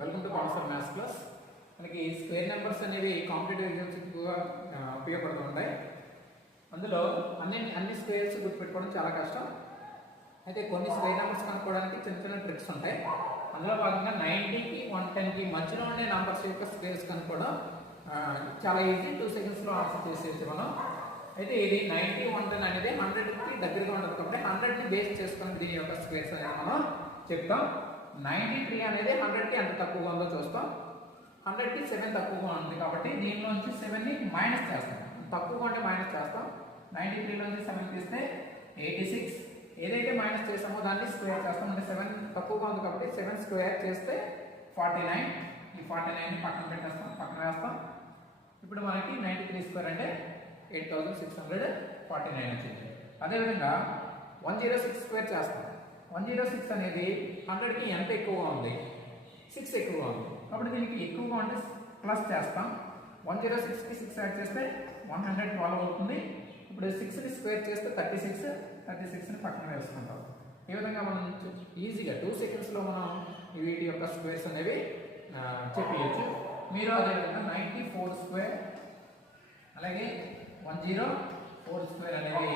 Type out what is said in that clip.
Welcome to concept maths class. మనకి square numbers అనేవి competitive exams ఎక్కువగా ఉపయోగపడుతూ ఉంటాయి. అందులో అన్ని స్క్వేర్స్ గుర్తుపెట్టుకోవడం చాలా కష్టం. అయితే కొన్ని స్క్వేర్ నెంబర్స్ కనుక్కోవడానికి చిన్న చిన్న ట్రిక్స్ ఉంటాయి. అందులో భాగంగా 90కి 110కి మధ్యలో ఉండే నెంబర్స్ యొక్క స్క్వేర్స్ కనుక్కోవడం చాలా ఈజీ. 2 సెకండ్స్లో ఆన్సర్ చేసేసి మనం. అయితే ఇది 90, 110 అనేది 100కి దగ్గరగా ఉండదు కాబట్టి 100ని బేస్ చేసుకొని దీని యొక్క స్క్వేర్స్ అనేది మనం చెప్తాం. 93 అనేది 100కి ఎంత తక్కువగా ఉందో చూస్తాం. 100కి 7 తక్కువగా ఉంది కాబట్టి దీనిలోంచి 7ని మైనస్ చేస్తాం. తక్కువగా ఉంటే మైనస్ చేస్తాం. 93లోంచి 7 తీస్తే 86. ఏదైతే మైనస్ చేసామో దాన్ని స్క్వేర్ చేస్తాం. అంటే 7 తక్కువగా ఉంది కాబట్టి 7 స్క్వేర్ చేస్తే 49. ఈ 49ని పక్కన పెట్టేస్తాం, పక్కన వేస్తాం. ఇప్పుడు మనకి 93 స్క్వేర్ అంటే 8649 వచ్చింది. అదేవిధంగా 106 స్క్వేర్ చేస్తాం. 106 అనేది 100కి ఎంత ఎక్కువగా ఉంది? 6 ఎక్కువగా ఉంది కాబట్టి దీనికి ఎక్కువగా ఉంటే ప్లస్ చేస్తాం. 106కి 6 యాడ్ చేస్తే 112 అవుతుంది. ఇప్పుడు 6ని స్క్వేర్ చేస్తే 36ని పక్కన వేసుకుంటాం. ఈ విధంగా మనం ఈజీగా 2 సెకండ్స్లో మనం వీటి యొక్క స్క్వేర్స్ అనేవి చెప్పేయచ్చు. మీరు అదేవిధంగా 94 స్క్వేర్ అలాగే 104 స్క్వేర్ అనేవి